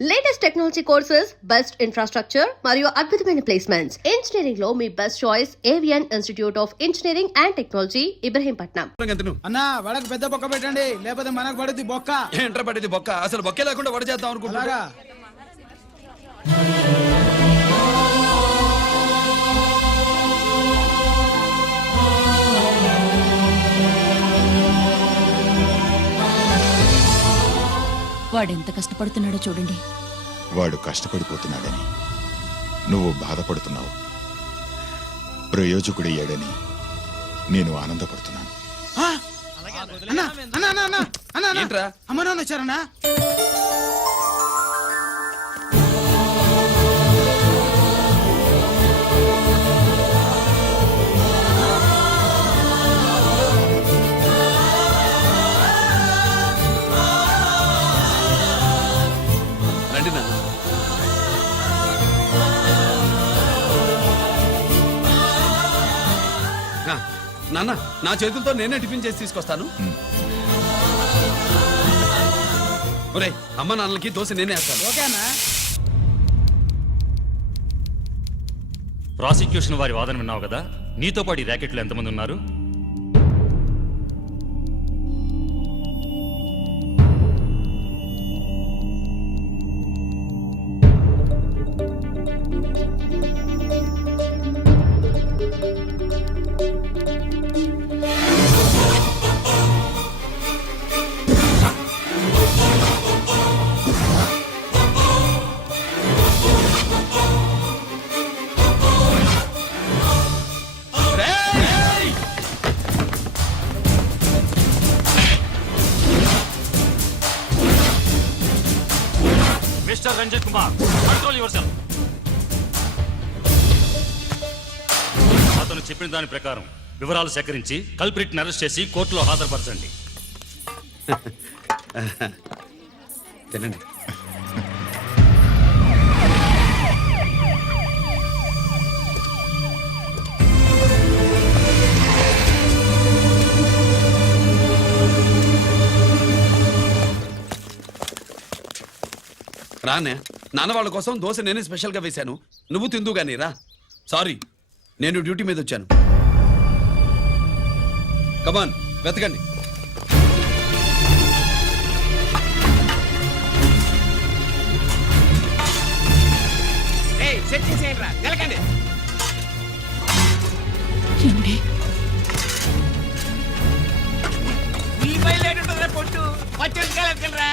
Latest technology courses, best infrastructure మరియు అద్భుతమైన placements. Engineering లో మీ best choice Avion institute of engineering and technology, Ibrahimpatnam. అన్నా వడకు పెద్ద బొక్క పెట్టండి, లేకపోతే మనకు పడుద్ది బొక్క. ఏంట్రా పడింది బొక్క? అసలు బొక్కే లేకుండా వడ చేద్దాం అనుకుంటున్నారా? వాడెంత కష్టపడుతున్నాడో చూడండి. వాడు కష్టపడిపోతున్నాడని నువ్వు బాధపడుతున్నావు. ప్రయోజకుడయ్యాడని నేను ఆనందపడుతున్నాను. ఏంట్రా? అమ్మ నాన్న వచ్చారన్నా? రండి నాన్న. నాన్న, నా చేతులతో నేనే టిఫిన్ చేసి తీసుకొస్తాను. ఒరే, అమ్మ నాన్నలకి దోశ నేనే వేస్తాను. ఓకేనా? ప్రాసిక్యూషన్ వారి వాదన విన్నావు కదా. నీతో పాటు ఈ ర్యాకెట్లో ఎంతమంది ఉన్నారు? Mister Ranjit Kumar, control yourself. అతను చెప్పిన దాని ప్రకారం వివరాలు సేకరించి కల్ప్రిట్ అరెస్ట్ చేసి కోర్టులో హాజరుపరచండి. తినండి. రానే, నాన్న వాళ్ళ కోసం దోశ నేనే స్పెషల్గా వేశాను. నువ్వు తిందు గానీ రా. సారీ, నేను డ్యూటీ మీద వచ్చాను. కమాన్, వెతకండి. ఏంటి? పొట్టు వచ్చేరా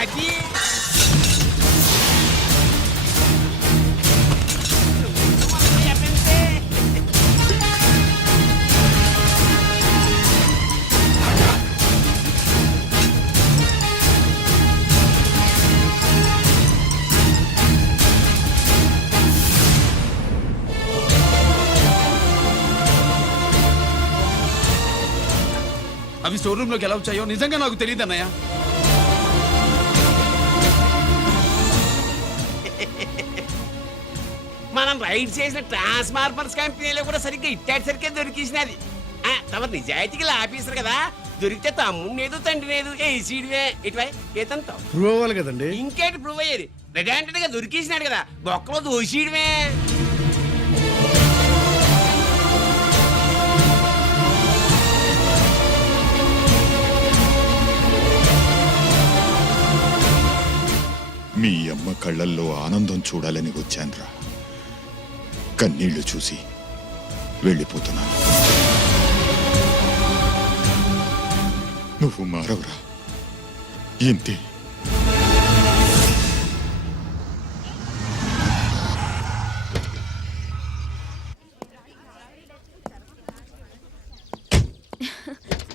అది అవి స్టోర్ రూమ్ లోకి ఎలా వచ్చాయో నిజంగా నాకు తెలియదు అన్నయ్య. మనం రైడ్ చేసిన ట్రాన్స్ఫార్మర్స్ కంపెనీలో కూడా సరిగ్గా ఇట్టాడు సరిగ్గా దొరికేసినది. తమ నిజాయితీగా ఆఫీసర్ కదా, దొరికితే తమ్ముడు తండ్రి లేదు ఏసీడివే ఇటువై ఏతంతో ప్రూవ్ అవ్వాలి కదండి. ఇంకేంటి ప్రూవ్ అయ్యేది? రెడ్ గా దొరికేసినాడు కదా, బొక్కలో దోషీడమే. మీ అమ్మ కళ్ళల్లో ఆనందం చూడాలని వచ్చాన్రా. కన్నీళ్లు చూసి వెళ్ళిపోతున్నాను. నువ్వు మారవురా, ఇంతే.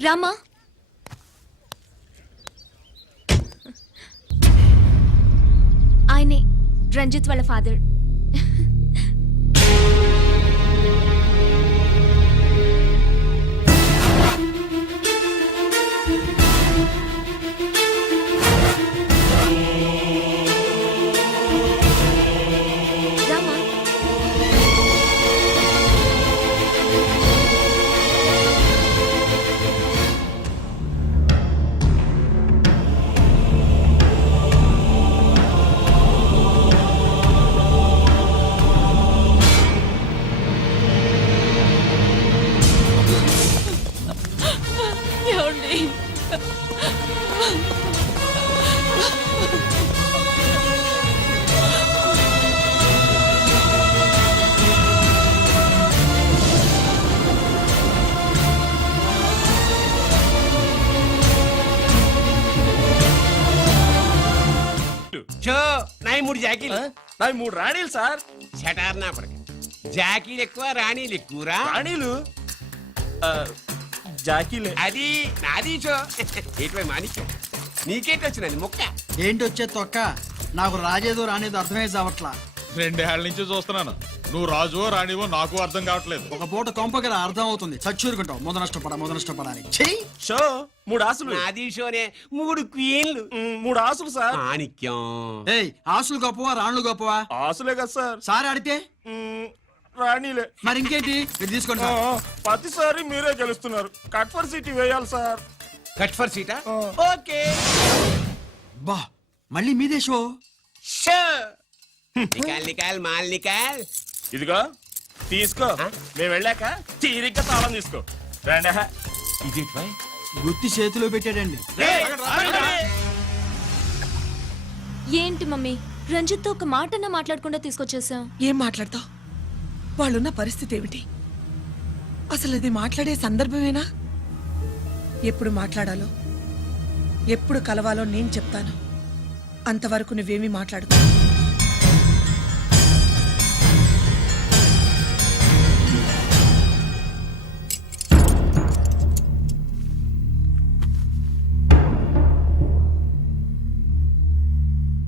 రామా, ఆయనే రంజిత్ వాళ్ళ ఫాదర్. షో నాయి 3 జాకీలు నాకు 3 రాణీలు సార్. షటార్ నా కొడుకు. జాకీలు ఎక్కువ రాణీలు ఎక్కువరా? రాణీలు జాకీలే. అది నాది షో. ఏటివై మాణిక్యం నీకేంటి వచ్చినది మొక్క? ఏంటి వచ్చే తొక్క? నాకు రాజేదో రానేదో అర్థమే చావట్లా. 2 ఏళ్ల నుంచి చూస్తున్నాను. నువ్వు రాజువో రాణివో నాకు అర్థం కావట్లేదు. ఒక పూట కొంపకి అర్థం అవుతుంది. చచ్చూరుకుంటావు మొద నష్టపడాలి. చెయ్యి. షో 3 ఆసులు. నాది షోనే 3 క్వీన్లు. 3 ఆసులు సార్. మాణిక్యం ఏయ్, ఆశలు గొప్పవా రాణులు గొప్పవా? ఆసులే కదా సార్. సారి ఆడితే రాణీలే. మరి ఇంకేంటి? ఇది తీసుకోండి సార్. ప్రతిసారి మీరే గెలుస్తున్నారు. కట్ ఫర్ సిటీ వేయాలి సార్. కట్ ఫర్ సీటా? ఓకే బా, మళ్ళీ మీదే షో. షో. నికాల్ మాల్ నికాల్. ఇదిగో తీసుకో. మేము వెళ్ళాక తీరిగ్గా తాళం తీసుకో. రండి. ఇది గుత్తి చేతిలో పెట్టాడండి. ఏంటి మమ్మీ, రంజిత్తో ఒక మాటన్నా మాట్లాడకుండా తీసుకొచ్చేసాం. ఏం మాట్లాడతావు? వాళ్ళున్న పరిస్థితి ఏమిటి? అసలు అది మాట్లాడే సందర్భమేనా? ఎప్పుడు మాట్లాడాలో ఎప్పుడు కలవాలో నేను చెప్తాను. అంతవరకు నువ్వేమీ మాట్లాడుకో.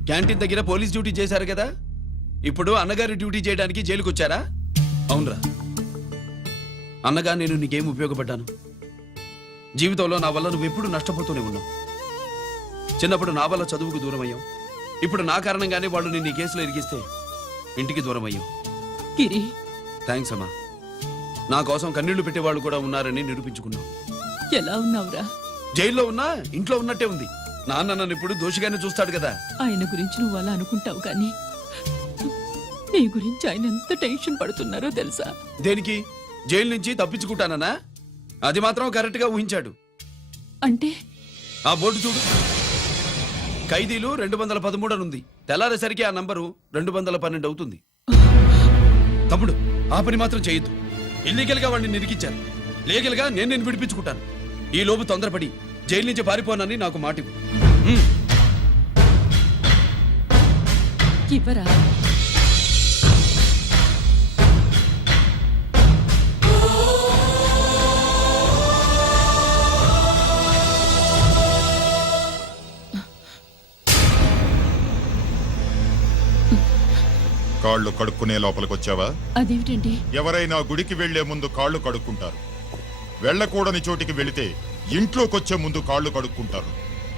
క్యాంటీన్ దగ్గర పోలీస్ డ్యూటీ చేశారు కదా, ఇప్పుడు అన్నగారి డ్యూటీ చేయడానికి జైలుకి వచ్చారా? అవునరా. అన్నగా నేను నీకేం ఉపయోగపడ్డాను? జీవితంలో నా వల్ల నువ్వెప్పుడు నష్టపోతూనే ఉన్నావు. చిన్నప్పుడు నా వల్ల చదువుకు దూరం అయ్యావు. ఇప్పుడు నా కారణంగానే వాళ్ళు నిన్ను ఈ కేసులో ఇరిగిస్తే ఇంటికి దూరం అయ్యావు. గిరి, థ్యాంక్స్ అమ్మా. నా కోసం కన్నీళ్లు పెట్టేవాళ్ళు కూడా ఉన్నారని నిరూపించుకున్నావు. ఎలా ఉన్నావురా? జైల్లో ఉన్నా ఇంట్లో ఉన్నట్టే ఉంది. నాన్న నన్ను ఇప్పుడు దోషిగానే చూస్తాడు కదా. ఆయన గురించి నువ్వు అలా అనుకుంటావు కానీ నీ గురించి ఆయన ఎంత టెన్షన్ పడుతున్నారో తెలుసా? దేనికి? జైలు నుంచి తప్పించుకుంటానన్నా? అది మాత్రం కరెక్ట్ గా ఊహించాడు. అంటే ఆ బోర్డు చూడు. ఖైదీలు 213 అని ఉంది. తెల్లారేసరికి ఆ నంబరు 212 అవుతుంది. తమ్ముడు, ఆ పని మాత్రం చేయొద్దు. ఇల్లీగల్ గా వాడిని నిరికించాను. లీగల్ గా నేను విడిపించుకుంటాను. ఈ లోపు తొందరపడి జైలు నుంచి పారిపోనని నాకు మాట ఇవ్వు. ఇవ్వరా? కాళ్ళు కడుక్కునే లోపలికొచ్చావా? అదేమిటండి? ఎవరైనా గుడికి వెళ్లే ముందు కాళ్ళు కడుక్కుంటారు. వెళ్ళకూడని చోటికి వెళితే ఇంట్లోకొచ్చే ముందు కాళ్ళు కడుక్కుంటారు.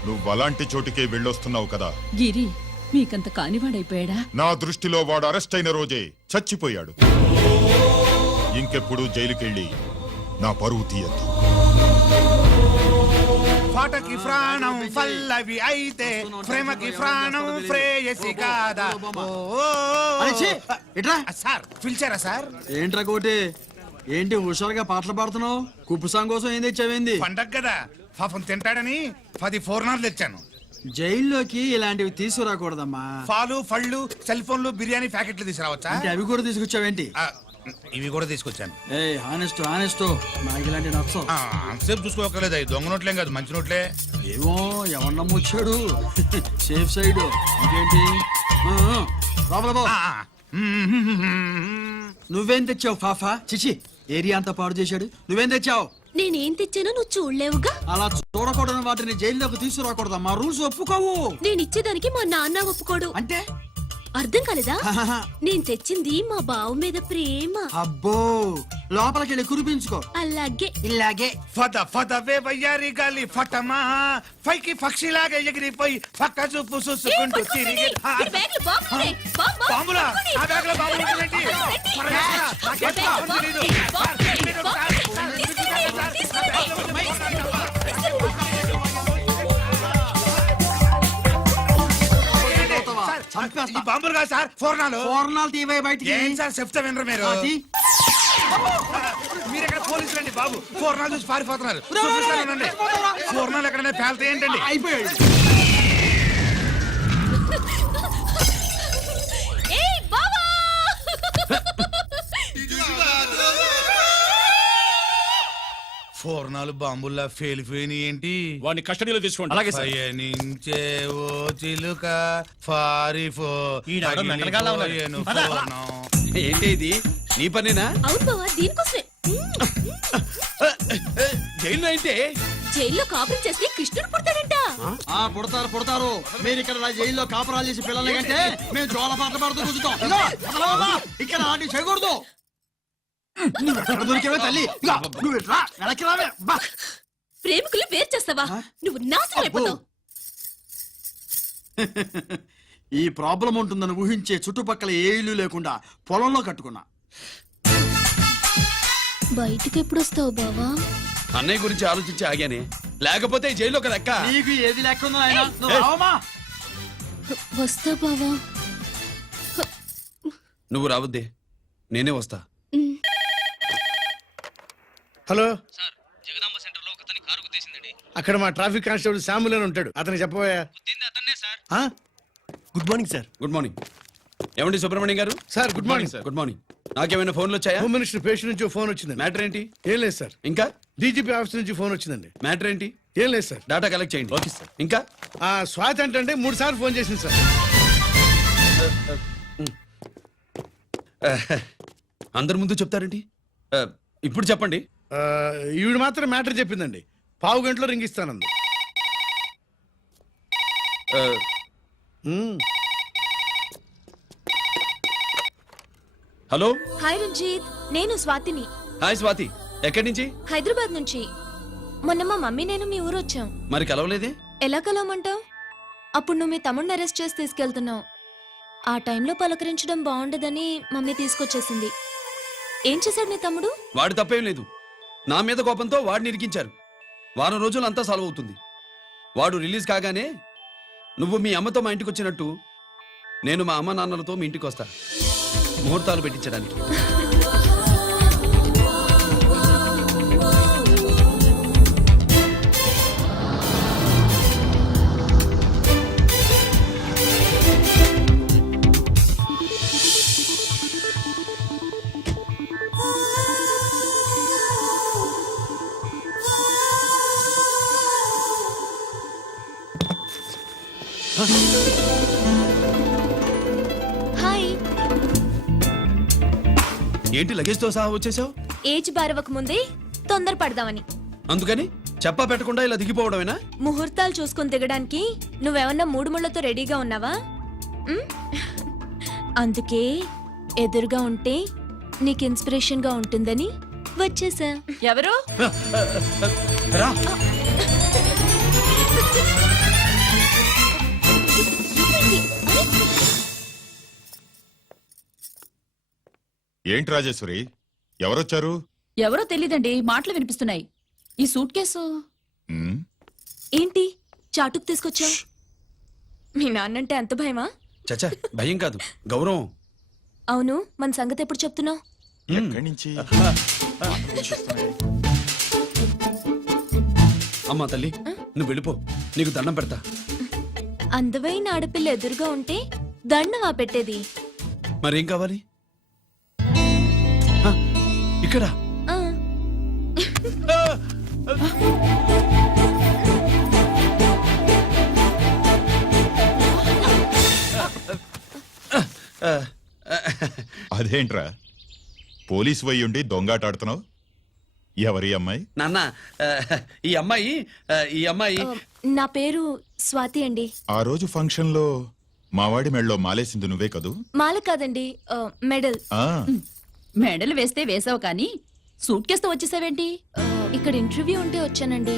నువ్వు అలాంటి చోటికే వెళ్ళొస్తున్నావు కదా. గిరి, మీకంత కానివాడైపోయాడా? నా దృష్టిలో వాడు అరెస్ట్ అయిన రోజే చచ్చిపోయాడు. ఇంకెప్పుడు జైలుకెళ్ళి నా పరువు తీయద్దు. పాటకి ప్రాణం పల్లవి అయితే ప్రేమకి ప్రాణం ప్రేయసి కాదా? సార్ పిలిచారా సార్? ఏంట్రా కోటి, ఏంటి హుషారుగా పాటలు పాడుతున్నావు? కుప్పు సాంగ్ కోసం ఏం తెచ్చావేంది? పండగ కదా, పాపం తింటాడని 10 4 తెచ్చాను. జైల్లోకి ఇలాంటివి తీసుకురాకూడదమ్మా. పాలు, పళ్ళు, సెల్ ఫోన్లు, బిర్యానీ ప్యాకెట్లు తీసుకురావచ్చా? అంటే అవి కూడా తీసుకొచ్చావేంటి? ఇవి కూడా తీసుకొచ్చాను. ఏ హానెస్ట్ నాకు ఇలాంటి నచ్చవు. అంతసేపు చూసుకోకలేదు. అవి దొంగ నోట్లేం కాదు, మంచి నోట్లే. ఏమో ఎవరు నమ్మొచ్చాడు. Safe side. ఇంకేంటి? లోపల పో. నువ్వేం తెచ్చావు ఫాఫా? చిచి, ఏరియా అంతా పాడు చేశాడు. నువ్వేం తెచ్చావు? నేనేం తెచ్చానో నువ్వు చూడలేవుగా. అలా చూడకూడని వాటిని జైల్లోకి తీసుకురాకూడదమ్మా. రూల్స్ ఒప్పుకోవు. నేను ఇచ్చేదానికి మా నాన్న ఒప్పుకోడు. అంటే అర్థం కాలేదా? నేను తెచ్చింది మా బావు మీద ప్రేమ. అబ్బో, లోపలికి వెళ్ళి కురిపించుకో. అలాగే ఇలాగే ఫదవే వయ్యారి గాలి ఫటమా, పైకి పక్షిలాగా ఎగిరిపోయి పక్క చూపు చూసుకుంటూ తిరిగి. బాంబులా? ఆ బ్యాగ్ లో బాంబులు ఉంటుందేంటి? ఈ బాంబులు కాదు సార్, పూర్ణాలు తీవే బయటికి. ఏం సార్ చెప్తా వినరు మీరు? మీరు ఎక్కడ పోలీసులు అండి బాబు? పూర్ణాలు చూసి పారిపోతున్నారు. చూపిస్తానండి. పూర్ణాలు ఎక్కడైనా పేల్తే ఏంటండి? అయిపోయాడు. పూర్ణాలు ప్రాణాలు బాంబుల్లా ఫేలిపోయినాయి ఏంటి? వాడిని కస్టడీలో తీసుకోండి. అలాగే సార్. పయనించే ఓ చిలుక ఫారిఫో ఈనాడు మెంటల్గాళ్ళ ఉన్నాడు. పగిలిపోయేను పద. కోణం. ఏంటి ఇది నీ పనేనా? అవును బావా, దీనికోసమే జైల్లో అయితే జైల్లో కాపురం చేస్తే కృష్ణుడు పుడతాడంట. పుడతారు మీరు ఇక్కడ నా జైల్లో కాపురాలు చేసి పిల్లల్ని కంటే మేము జోల పాటలు పాడుతూ కూర్చుంటాం ఇదిగో, అసలు బాబా, ఇక్కడ అలాంటివి చేయకూడదు. నువ్వు ఎక్కడ దొరికావే తల్లి? ఇదిగో, నువ్వు ఇట్రా, వెనక్కి రావే. బా. ప్రేమికులు వేరు చేస్తావా? నువ్వు నాశనం అయిపోతావు. ఈ ప్రాబ్లం ఉంటుందని ఊహించే చుట్టుపక్కల ఏ ఇల్లు లేకుండా పొలంలో కట్టుకున్నా. బయటికి ఎప్పుడు వస్తావు బావా? అన్నయ్య గురించి ఆలోచించి ఆగానే, లేకపోతే ఈ జైల్లో కదా అక్క. నీకు ఏది లేకుండా ఆయన నువ్వు రావమ్మా. వస్తా బావా. నువ్వు రావద్దే, నేనే వస్తా. హలో అక్కడ మా ట్రాఫిక్ కానిస్టేబుల్ శామ్యుల్ అని ఉంటాడు, అతను చెప్పబోయా. Good morning sir. Good morning. ఏమండి Subrahmanyam garu? Sir good morning sir. Good morning. నాకేమైనా ఫోన్లు వచ్చాయా? హోమ్ మినిస్టర్ పేషెంట్ నుంచి ఫోన్ వచ్చిందండి. మ్యాటర్ ఏంటి? ఏం లేదు సార్. ఇంకా డీజీపీ ఆఫీస్ నుంచి ఫోన్ వచ్చిందండి. మ్యాటర్ ఏంటి? ఏం లేదు సార్. డాటా కలెక్ట్ చేయండి. Okay sir. ఇంకా ఆ స్వాతి అంటే 3 సార్లు ఫోన్ చేసింది సార్. అందరి ముందు చెప్తారేంటి? ఇప్పుడు చెప్పండి. ఈవిడ మాత్రం మ్యాటర్ చెప్పిందండి. పావు గంటలో రింగ్ ఇస్తానంది. హలో. హాయ్ రంజిత్, నేను స్వాతిని. హాయ్ స్వాతి, ఎక్కడి నుంచి? హైదరాబాద్ నుంచి. మొన్న మా మమ్మీ నేను మీ ఊరు వచ్చాం. మరి కలవలేదే? ఎలా కలవమంటావు? అప్పుడు నువ్వు మీ తమ్ముడిని అరెస్ట్ చేసి తీసుకెళ్తున్నావు. ఆ టైంలో పలకరించడం బాగుండదని మమ్మీ తీసుకొచ్చేసింది. ఏం చేశాడు నీ తమ్ముడు? వాడి తప్పేం లేదు. నా మీద కోపంతో వాడిని ఇరికించారు. వారం రోజులు అంతా సాల్వ్ అవుతుంది. వాడు రిలీజ్ కాగానే నువ్వు మీ అమ్మతో మా ఇంటికి వచ్చినట్టు నేను మా అమ్మ నాన్నలతో మీ ఇంటికి వస్తా, ముహూర్తాలు పెట్టించడానికి. హాయ్. ఏంటి లగేజ్తో సహా వచ్చేసావు? ఏజ్ బారవక ముందే తొందర పడదామని. అందుకని చెప్పా పెట్టకుండా ఇలా దిగిపోవడమేనా? ముహూర్తాలు చూసుకొని దిగడానికి నువ్వేమన్నా 3 ముళ్ళతో రెడీగా ఉన్నావా? ఉమ్? అందుకే ఎదురుగా ఉంటే నీకు ఇన్స్పిరేషన్ గా ఉంటుందని వచ్చేసా. ఎవరు? రా. ఏంటి రాజేశ్వరి, ఎవరొచ్చారు? ఎవరో తెలీదండి, మాటలు వినిపిస్తున్నాయి. ఈ సూట్ కేసు ఉమ్, ఏంటి చాటుకు తీసుకొచ్చావు? మీ నాన్నంటే అంత భయమా? చచ్చా, భయం కాదు, గౌరవం. అవును, మన సంగతి ఎప్పుడు చెప్తున్నావు? ఎక్కడి నుంచి? అమ్మా తల్లి, నువ్వు వెళ్ళిపో, నీకు దండం పెడతా. అందమైన ఆడపిల్ల ఎదురుగా ఉంటే దండవా పెట్టేది? మరేం కావాలి? ఆ, ఇక్కడ ఆ. అదేంట్రా పోలీస్ వయ్యుండి దొంగాటాడుతున్నావు? ఎవరి అమ్మాయి? నాన్న, ఈ అమ్మాయి నా పేరు స్వాతి అండి. ఆ రోజు ఫంక్షన్ లో మావాడి మెళ్ళలో మాలేసింది నువ్వే కదూ? మాల కాదండి, మెడల్. ఆ, మెడలు వేస్తే వేసావు కానీ సూట్ కేసుతో వచ్చేసావేంటి? ఇక్కడ ఇంటర్వ్యూ ఉంటే వచ్చానండి.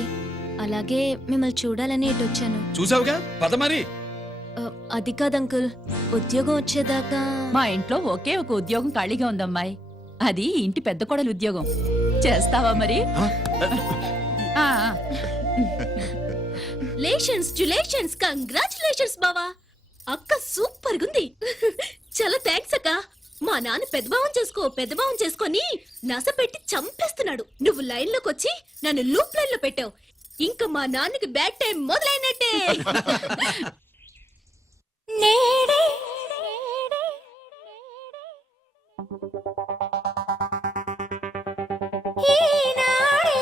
అలాగే మిమ్మల్ని చూడాలని ఇటు వచ్చాను. చూసావుగా, పద మరి. అది కాదు అంకుల్, ఉద్యోగం వచ్చేదాకా. మా ఇంట్లో ఒకే ఒక ఉద్యోగం ఖాళీగా ఉందమ్మాయి, అది ఇంటి పెద్ద కోడలు ఉద్యోగం. చేస్తావా మరి? ఆ, లేషన్స్ కంగ్రాచులేషన్స్ బావా. అక్క సూపర్ గుంది. చాలా థ్యాంక్స్ అక్క. మా నాన్న పెద్దబావం చేసుకొని నస పెట్టి చంపేస్తున్నాడు. నువ్వు లైన్ లోకి వచ్చి నన్ను లూప్ లైన్ లో పెట్టావు. ఇంకా మా నాన్నకి బ్యాడ్ టైం మొదలైనట్టే. నేడే ఈనాడే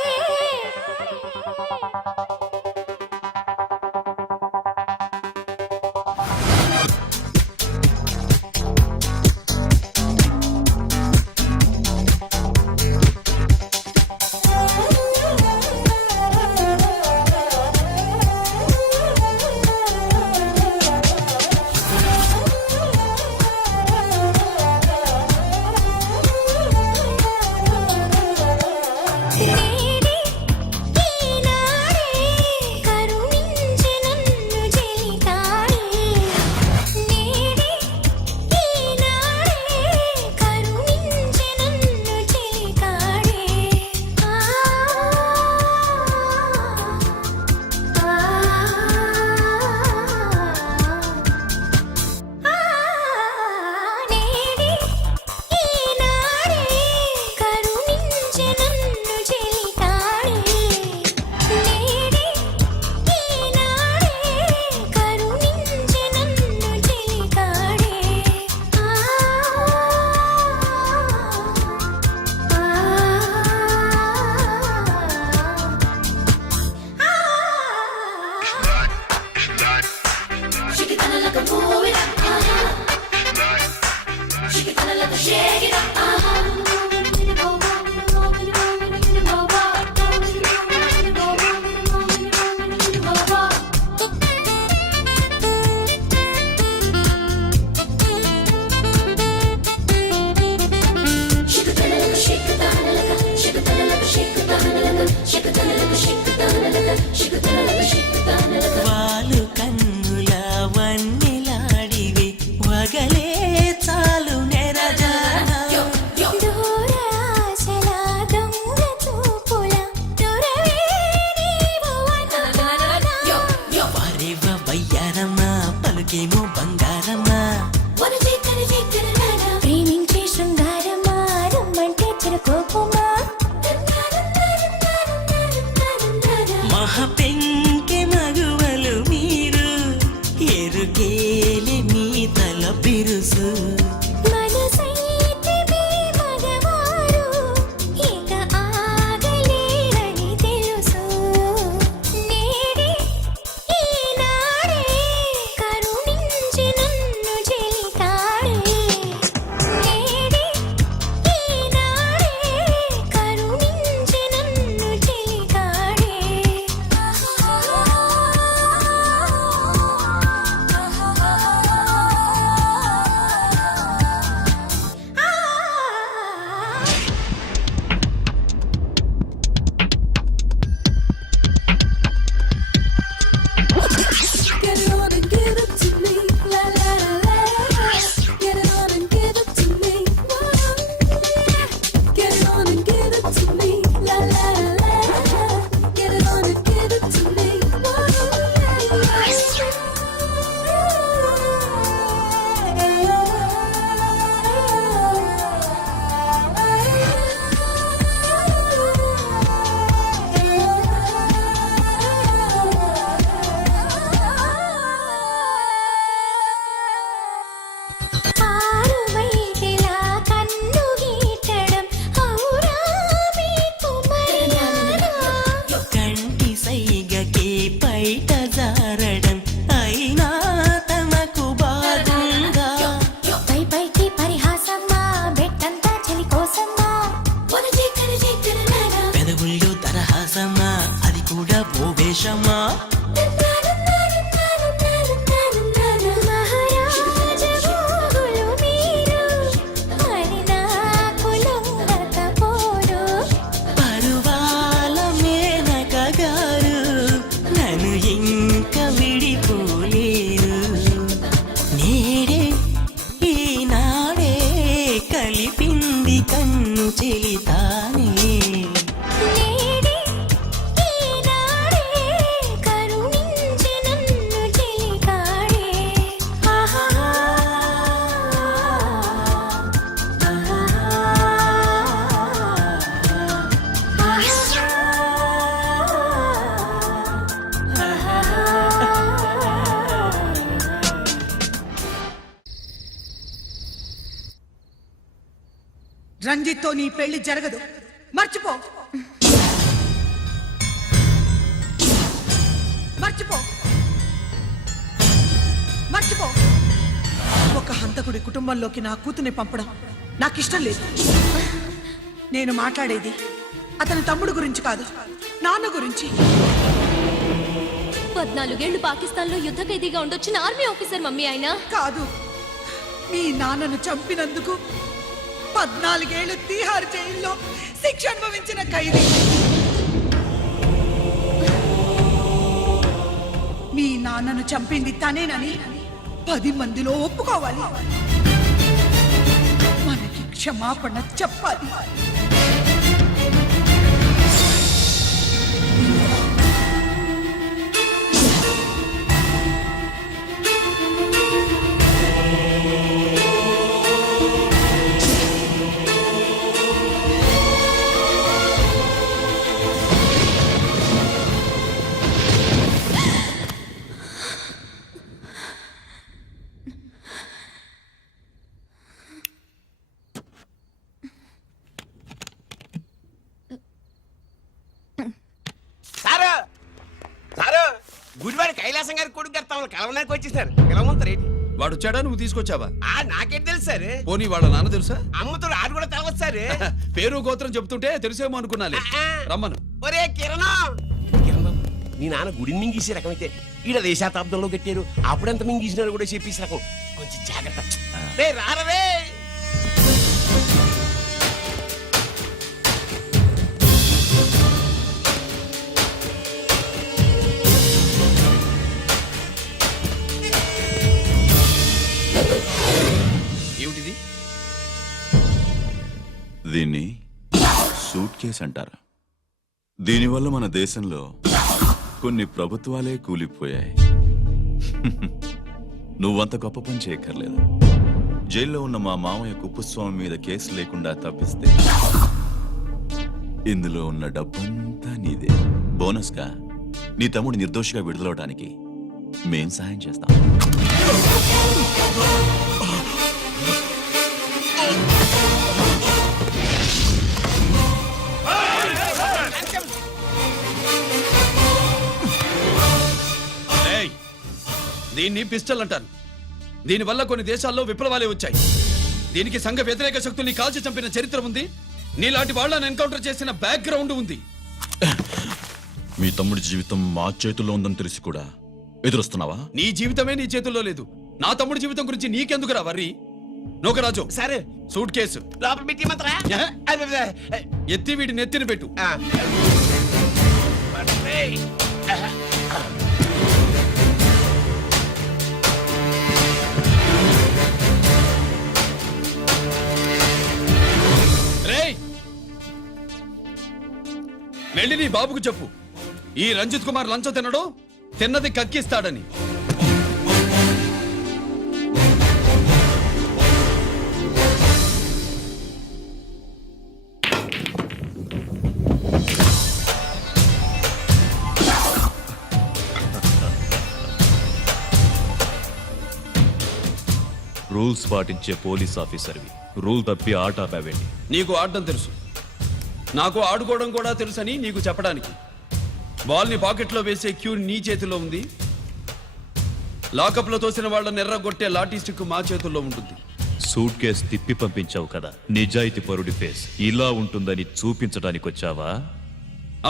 బంగారమ్మా ప్రేమించే శృంగారమా రమ్మంటే చిరకోపమా మహా పెంకె మగువలు మీరు ఎరుకేలి మీ తల బిరుసు మనసైతే మీ మగవారు ఇక ఆగలేరని తెలుసు నేడే ఈనాడే కరుణించి నన్ను చెలికాడే నేడే ఈనాడే కరుణించి నన్ను చెలికాడే Get it on and give it to me, la la la la. Get it on and give it to me, get it on and give it to me, la la la la. Get it on and give it to me, ఆరువైదిలా కన్ను గీటడం ఔరా మీకు మర్యాద కంటి సైగకే పైట జారడం అయినా తమకు బాగుందా పై పైకి పరిహాసమ్మా బెట్టంతా చెలి కోసమ్మా పెదవుల్లో తరహాసమ్మా అది కూడా ఓ వేషమ్మా మహారాజమోగులు మీరు మరి నాకు లొంగకపోరు పరువాల మేనక గారు నన్ను ఇంక విడిపోలేరు నేడే ఈనాడే కలిపింది కన్ను చెలితానే నేడే ఈనాడే కరుణించి నన్ను చెలికాడే ఆహా రంజిత్తో నీ పెళ్లి జరగదు మర్చిపో మర్చిపో మర్చిపో ఒక హంతకుడి కుటుంబంలోకి నా కూతుర్ని పంపడం నాకిష్టం లేదు. నేను మాట్లాడేది అతని తమ్ముడు గురించి కాదు, నాన్న గురించి. 14 ఏళ్లు పాకిస్తాన్ లో యుద్ధ ఖైదీగా ఉండొచ్చిన ఆర్మీ ఆఫీసర్ మమ్మీ ఆయన. కాదు, మీ నాన్నను చంపినందుకు 14 ఏళ్లు తీహార్ జైల్లో శిక్ష అనుభవించిన ఖైదీ. మీ నాన్నను చంపింది తనేనని 10 మందిలో ఒప్పుకోవాలి. మనకి క్షమాపణ చెప్పాలి. గుడివాడి కైలాసం గారి కొడుకు గారు తమను కలవడానికి వచ్చేసారు. పిలవమంటారేంటి? వాడు వచ్చాడా, నువ్వు తీసుకొచ్చావా? నాకేం తెలుసు సార్. పోనీ వాళ్ళ నాన్న తెలుసా? అమ్మతో ఆడు కూడా తెలవచ్చు సార్. పేరు గోత్రం చెప్తుంటే తెలిసేమో అనుకున్నాలే. రమ్మను. ఒరే కిరణ్ బాబు, నీ నాన్న గుడిని మింగేసే రకమైతే ఈడ దేశాతాబ్దంలో కట్టారు. అప్పుడెంత మింగేసినారు కూడా చెప్పేసి రకం. కొంచెం జాగ్రత్త. రే రారవే. ఏమిటిది? దీన్ని సూట్ కేస్ అంటారు. దీనివల్ల మన దేశంలో కొన్ని ప్రభుత్వాలే కూలిపోయాయి. నువ్వంత గొప్ప పని చేయక్కర్లేదు. జైల్లో ఉన్న మా మామయ్య కుప్పుస్వామి మీద కేసు లేకుండా తప్పిస్తే ఇందులో ఉన్న డబ్బంతా నీదే. బోనస్గా నీ తమ్ముడు నిర్దోషిగా విడుదలవడానికి మేం సహాయం చేస్తాం. ఏయ్, దీన్ని పిస్టల్ అంటారు. దీనివల్ల కొన్ని దేశాల్లో విప్లవాలే వచ్చాయి. దీనికి సంఘ వ్యతిరేక శక్తుల్ని కాల్చి చంపిన చరిత్ర ఉంది. నీలాంటి వాళ్ళని ఎన్కౌంటర్ చేసిన బ్యాక్గ్రౌండ్ ఉంది. మీ తమ్ముడి జీవితం మా చేతుల్లో ఉందని తెలిసి కూడా ఎదురొస్తున్నావా? నీ జీవితమే నీ చేతుల్లో లేదు. నా తమ్ముడి జీవితం గురించి నీకెందుకురా వర్రీ? నోకరాజు, సరే సూట్ కేసు లోపల పెట్టి మంత్రా ఎత్తి వీడి నెత్తిన పెట్టు. రేయ్, వెళ్ళి నీ బాబుకు చెప్పు, ఈ రంజిత్ కుమార్ లంచం తినడు, తిన్నది కక్కిస్తాడని. రూల్స్ పాటించే పోలీస్ ఆఫీసర్వి రూల్ తప్పి ఆట ఆపావేంటి? నీకు ఆడడం తెలుసు, నాకు ఆడుకోవడం కూడా తెలుసని నీకు చెప్పడానికి. బాల్ని పాకెట్లో వేసే క్యూ నీ చేతిలో ఉంది. లాకప్లో తోసిన వాళ్ళని ఎర్రగొట్టే లాఠీ స్టిక్ మా చేతుల్లో ఉంటుంది. సూట్ కేసు తిప్పి పంపించావు కదా, నిజాయితీ పరుడి ఫేస్ ఇలా ఉంటుందని చూపించడానికి వచ్చావా?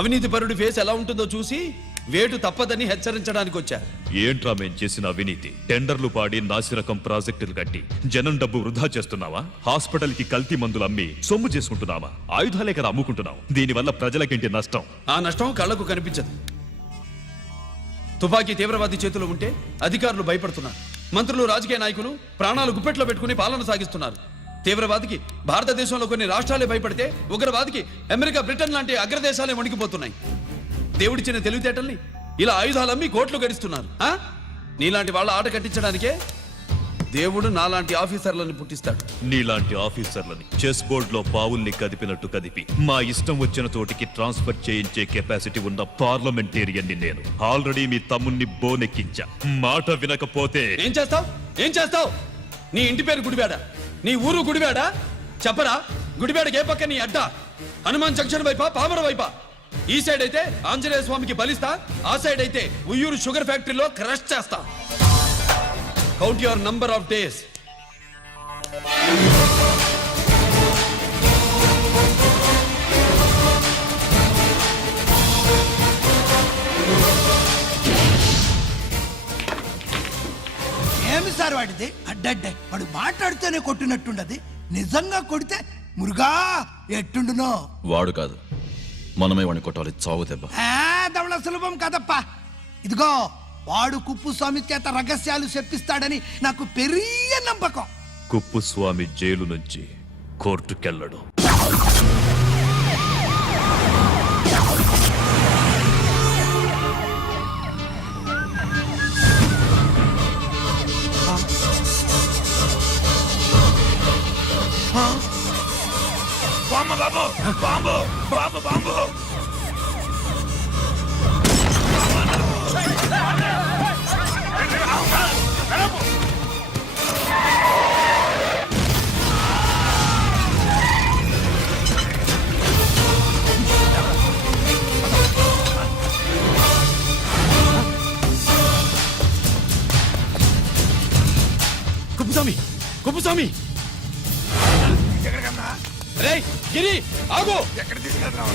అవినీతి పరుడి ఫేస్ ఎలా ఉంటుందో చూసి వేటు తప్పదని హెచ్చరించడానికి వచ్చా. ఏంట్రా మేం చేసిన అవినీతి? టెండర్లు పాడి నాసిరకం ప్రాజెక్టులు కట్టి జనం డబ్బు వృధా చేస్తున్నావా? హాస్పిటల్ కి కల్తీ మందులు అమ్మి సొమ్ము చేసుకుంటున్నావా? ఆయుధాలే కదా అమ్ముకుంటున్నావు. దీనివల్ల ప్రజలకేంటి నష్టం? ఆ నష్టం కళ్ళకు కనిపించదు. తుపాకీ తీవ్రవాది చేతిలో ఉంటే అధికారులు భయపడుతున్నారు. మంత్రులు, రాజకీయ నాయకులు ప్రాణాలు గుప్పెట్లో పెట్టుకుని పాలన సాగిస్తున్నారు. తీవ్రవాదికి భారతదేశంలో కొన్ని రాష్ట్రాలే భయపడితే ఉగ్రవాదికి అమెరికా, బ్రిటన్ లాంటి అగ్రదేశాలే వణికిపోతున్నాయి. దేవుడిచ్చిన తెలివితేటల్ని ఇలా ఆయుధాలమ్మి కోట్లు గడిస్తున్నారు. నీలాంటి వాళ్ళ ఆట కట్టించడానికే దేవుడు నాలాంటి ఆఫీసర్లను పుట్టిస్తాడు. నీలాంటి ఆఫీసర్లని చెస్ బోర్డ్ లో పావుల్ని కదిపినట్టు కదిపి మా ఇష్టం వచ్చిన చోటికి ట్రాన్స్ఫర్ చేయించే కెపాసిటీ ఉన్న పార్లమెంటేరియన్ ని నేను. ఆల్రెడీ మీ తమ్ముణ్ణి బోనెక్కించా. మాట వినకపోతే ఏం చేస్తావు? ఏం చేస్తావు? నీ ఇంటి పేరు గుడివాడ, నీ ఊరు గుడివాడ. చెప్పరా, గుడివాడకి ఏ పక్క నీ అడ్డ? హనుమాన్ జంక్షన్ వైపా, పామర వైపా? ఈ సైడ్ అయితే ఆంజనేయ స్వామికి బలిస్తా, ఆ సైడ్ అయితే ఉయ్యూరు షుగర్ ఫ్యాక్టరీలో క్రష్ చేస్తా. Count your number of days. ఏమి సార్ వాడిది? అడ్డడ్డే వాడు మాట్లాడితేనే కొట్టినట్టుండది. నిజంగా కొడితే మురుగా ఎట్టుండునో. వాడు కాదు, మనమే వాడిని కొట్టాలి. చావు దెబ్బ. దవళ సులభం కదప్పా. ఇదిగో, వాడు కుప్పుస్వామి చేత రహస్యాలు చెప్పిస్తాడని నాకు పెరియ నమ్మకం. కుప్పుస్వామి జైలు నుంచి కోర్టుకెళ్ళడు. బాంబు బాబు, bomb bomb bomb. Kuppuswamy, Kuppuswamy! రేయ్ గిరి, ఆగు! ఎక్కడ తీసుకెళ్తున్నావు?